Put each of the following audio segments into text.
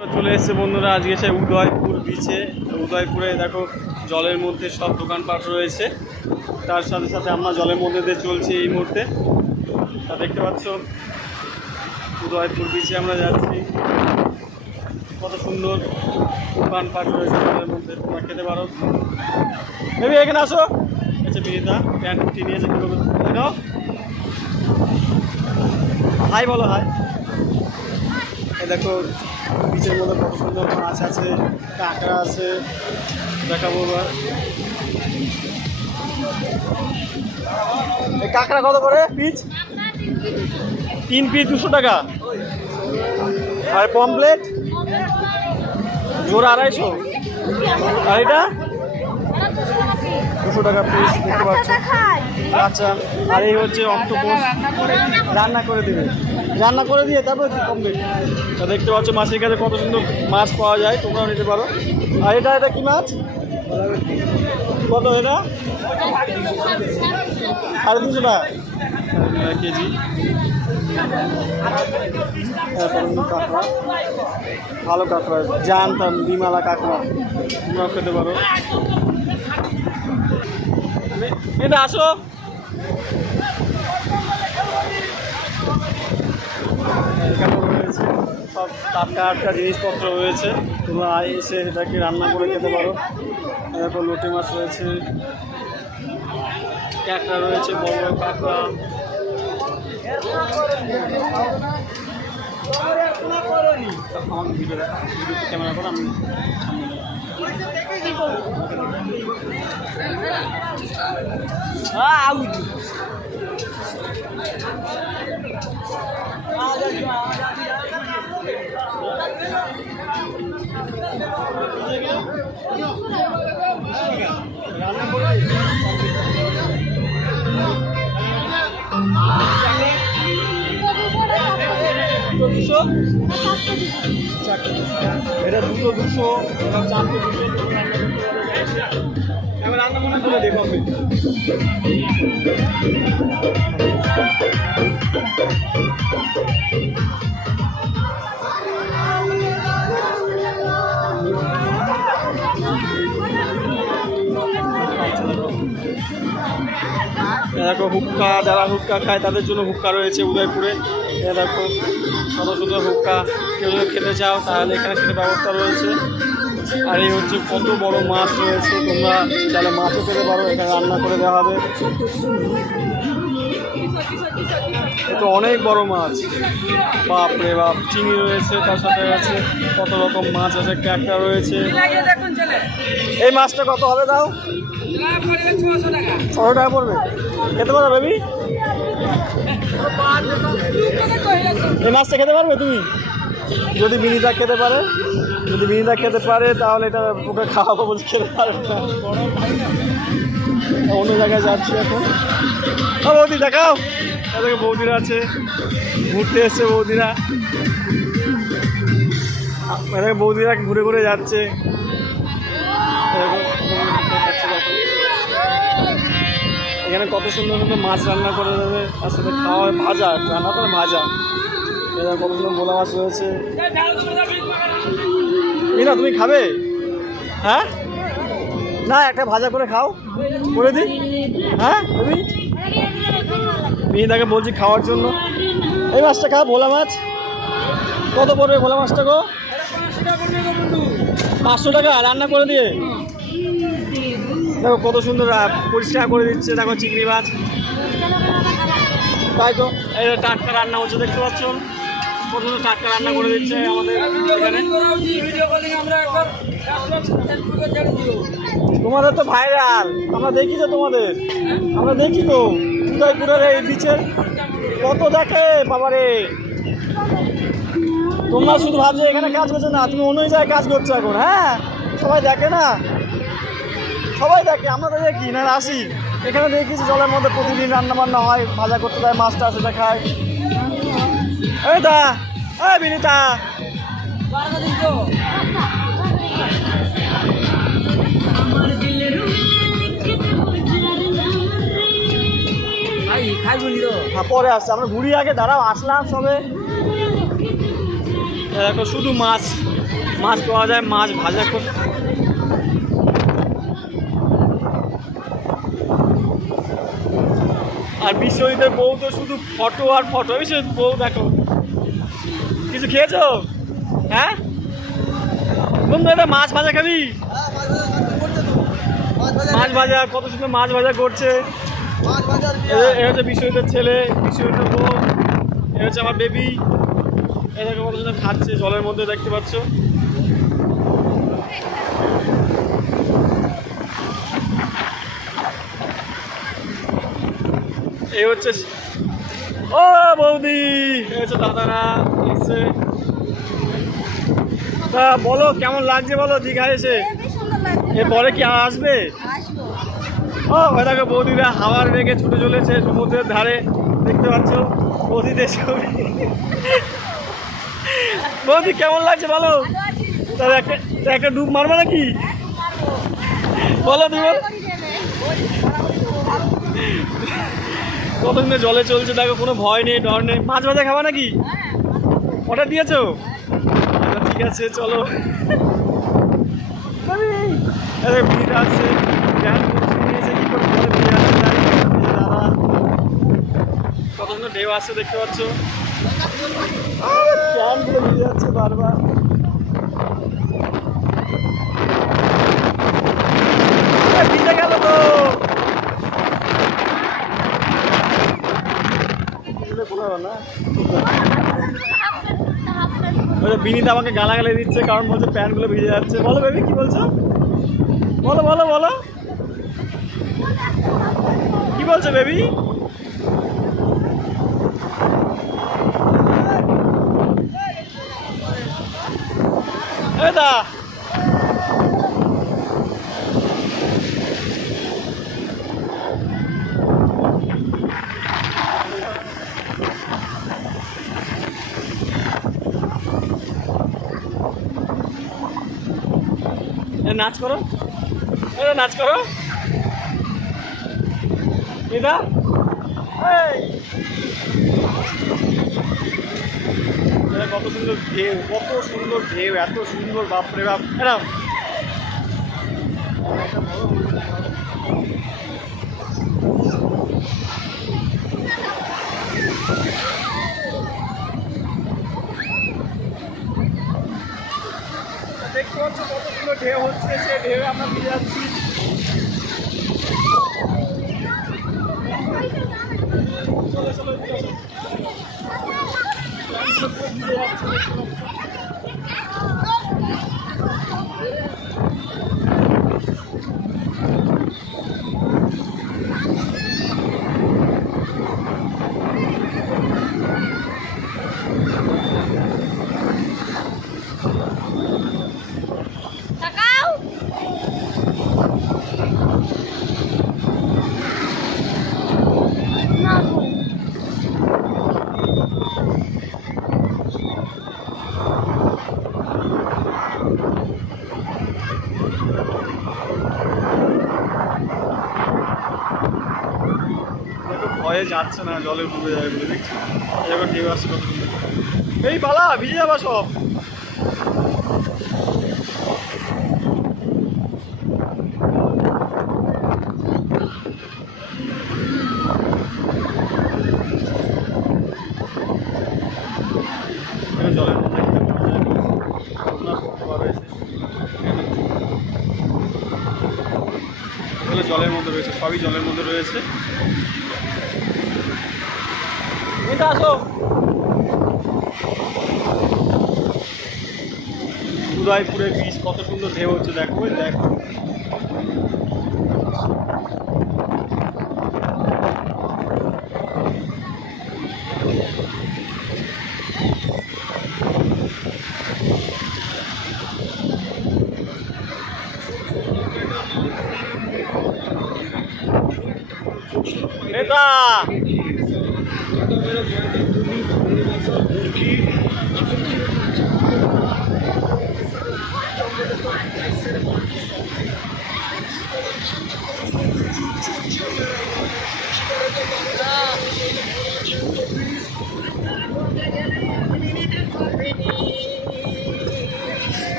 চলে এসেছে বন্ধুরা আজকে সেই উদয়পুর বিচে। উদয়পুরে দেখো জলের মধ্যে সব দোকানপাট রয়েছে, তার সাথে সাথে আমরা জলের মধ্যে দিয়ে চলছি এই মুহূর্তে। তা দেখতে পাচ্ছ উদয়পুর বিচে আমরা যাচ্ছি, কত সুন্দর দোকানপাট রয়েছে জলের মধ্যে, তোমরা খেতে পারো। বেবি এখানে আসো। আচ্ছা বিনিতা প্যান্ট কুটি নিয়েছে, হাই বলো হাই। দেখো বিচের মধ্যে কত সুন্দর মাছ আছে, কাঁকড়া আছে, দেখাবো এবার। এই কাঁকড়া কত করে পিস? 3 পিস 200 টাকা, আর পমপ্লেট জোড়া 250, আর এটা 200 টাকা পিস, দেখতে পাচ্ছ। আচ্ছা, আর এই হচ্ছে অক্টোপাস, রান্না করে দেবে, রান্না করে দিয়ে তারপরে কমপ্লিট। তা দেখতে পাচ্ছ মাছের কাছে কত সুন্দর মাছ পাওয়া যায়, তোমরাও নিতে পারো। আর এটা এটা কি মাছ? কত এটা? 250 টাকা কেজি। কাঁকড়া, ভালো কাঁকড়া, জানতাম বিমালা কাঁকড়া, তোমরাও খেতে পারো। এটা আসো। এখানে রয়েছে সব টাটকা জিনিসপত্র রয়েছে, তোমরা এসে এটাকে রান্না করে খেতে পারো। এরকম লোটে মাছ রয়েছে, কাঁকড়া রয়েছে, বড় বড় কাঁকড়া। আমার ভিডিও ক্যামেরা করো, আমি রান্না করে 200, এটা 200, এটা 400, আমি রান্না মনে করে দেখো। আমি দেখো হুক্কা, যারা হুক্কা খায় তাদের জন্য হুক্কা রয়েছে উদয়পুরে। দেখো শত শত হুক্কা, কেউ যদি খেতে চাও তাহলে এখানে সেটার ব্যবস্থা রয়েছে। আর এই হচ্ছে কত বড় মাছ রয়েছে, তোমরা চাইলে মাছও খেতে পারো, এখানে রান্না করে দেওয়া হবে। এটা অনেক বড় মাছ, বাপরে বাপ। চিংড়ি রয়েছে, তার সাথে আছে কত রকম মাছ আছে, কাঁকড়া রয়েছে। এই মাছটা কত হবে দাও? 600 টাকা পড়বে, খেতে পারো বেবি? এই মাছটা খেতে পারবে তুমি? যদি বিনিতা খেতে পারে, যদি বিনিতা খেতে পারে তাহলে এটা ওকে খাওয়াবো, বলছি খেতে পারবে না। অন্য জায়গায় যাচ্ছি এখন। বৌদি দেখাও, এদিকে বৌদিরা আছে, ঘুরতে এসছে বৌদিরা। এদিকে বৌদিরা ঘুরে ঘুরে যাচ্ছে। এখানে কত সুন্দর সুন্দর মাছ রান্না করে দেবে, তার সাথে খাওয়া হয় ভাজা, রান্না করে ভাজা। এখানে কত সুন্দর ভোলা মাছ রয়েছে। মিনা তুমি খাবে? হ্যাঁ না, একটা ভাজা করে খাও, করে দিই। হ্যাঁ তুমি মিহিদাকে বলছি খাওয়ার জন্য। এই মাছটা খাও, ভোলা মাছ। কত পড়বে ভোলা মাছটা গো? 500 টাকা রান্না করে দিয়ে। দেখো কত সুন্দর পরিষ্কার করে দিচ্ছে, দেখো চিংড়ি মাছ। তাই তো এই টাটকা রান্না হচ্ছে, দেখতে পাচ্ছ কত সুন্দর টাটকা রান্না করে দিচ্ছে আমাদের এখানে। তোমাদের তো ভাইরাল, আমরা দেখি তো তোমাদের, আমরা দেখি তো উদয়পুরের এই বিচের কত দেখে বাবারে। তোমরা শুধু ভাবছো এখানে কাজ করছো না, তুমি অন্য জায়গায় কাজ করছো এখন। হ্যাঁ সবাই দেখে না, সবাই দেখে, আমরা তো দেখি না আসি। এখানে দেখেছি জলের মধ্যে প্রতিদিন রান্না বান্না হয়, ভাজা করতে দেয়, মাছটা সেটা খায়। এই দা, এই বিনিতা, পরে আসছে, আমরা ঘুরি আগে, দাঁড়াও আসলাম সবে। দেখো শুধু মাছ। মাছ পাওয়া যায়, মাছ ভাজা করে। আর বিশ্বজিতের বউ তো শুধু ফটো আর ফটো। বিশ্বজিৎ বউ দেখো, কিছু খেয়েছো? হ্যাঁ বন্ধু, এটা মাছ ভাজা খাবি? মাছ ভাজা, কত সুন্দর মাছ ভাজা করছে। এ হচ্ছে বিশ্বজিতের ছেলে, বিশ্বজিতের বউ, এ হচ্ছে আমার বেবি। এটাকে কত সুন্দর খাচ্ছে জলের মধ্যে, দেখতে পাচ্ছ। এই হচ্ছে ও বৌদি, এই হচ্ছে দাদারা এসছে। তা বলো কেমন লাগছে বলো দীঘা এসে? এরপরে কি আর আসবে? ও দেখো বৌদিরা হাওয়ার বেগে ছুটে চলেছে সমুদ্রের ধারে, দেখতে পাচ্ছ বৌদিদের ছবি। বৌদি কেমন লাগছে বলো? তাহলে একটা ডুব মারবে নাকি বলো তুমি? কতদিনে জলে চলছে দেখো, কোনো ভয় নেই, ডর নেই। মাছ ভাজা খাবা নাকি? অর্ডার দিয়েছো? ঠিক আছে চলো। ভিড় আছে, কত সুন্দর ঢেউ আসছে দেখতে পাচ্ছ। ক্যানগুলো ভিড়ে যাচ্ছে বারবার। ভিজে গেল তো। বিনীত আমাকে গালাগালি দিচ্ছে কারণ বলছে প্যান্টগুলো ভিজে যাচ্ছে। বলো বেবি কি বলছো? বলো বলো বলো, কি বলছো বেবি? দা নাচ করো, নাচ করো দিদা। কত সুন্দর ঢেউ, কত সুন্দর ঢেউ, এত সুন্দর, বাপরে বাপ। এরাম দেখতে পাচ্ছ কত সুন্দর ঢেউ হচ্ছে, সে ঢেউ আমরা ভিজে যাচ্ছি। চলো চলো ভয়ে যাচ্ছে না, জলে ডুবে যাবে বলে দেখছি। এবার ঢেউ আসছে কত সুন্দর। এই পালা ভিজে যাবা সব। জলের মধ্যে জলের মধ্যে রয়েছে, সবই জলের মধ্যে রয়েছে। এটা আসো, উদয়পুরের বীজ, কত সুন্দর ঢেউ হচ্ছে দেখো, দেখো। এটা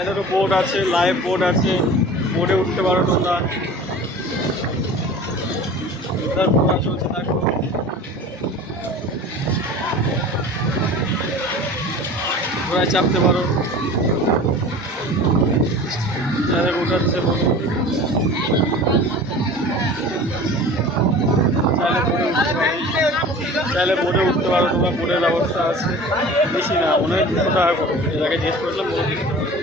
এটা তো বোট আছে, লাইভ বোট আছে, বোটে উঠতে পারো তোমরা। ঘোরা চলছে দেখো, ঘোড়ায় চাপতে পারো, উঠাচ্ছে বলো, চাইলে বোটে উঠতে পারো তোমরা, বোটের ব্যবস্থা আছে, বেশি না, মনে হয় 200 টাকা করে, এর আগে জিজ্ঞেস করলাম বলে দিতে পারো।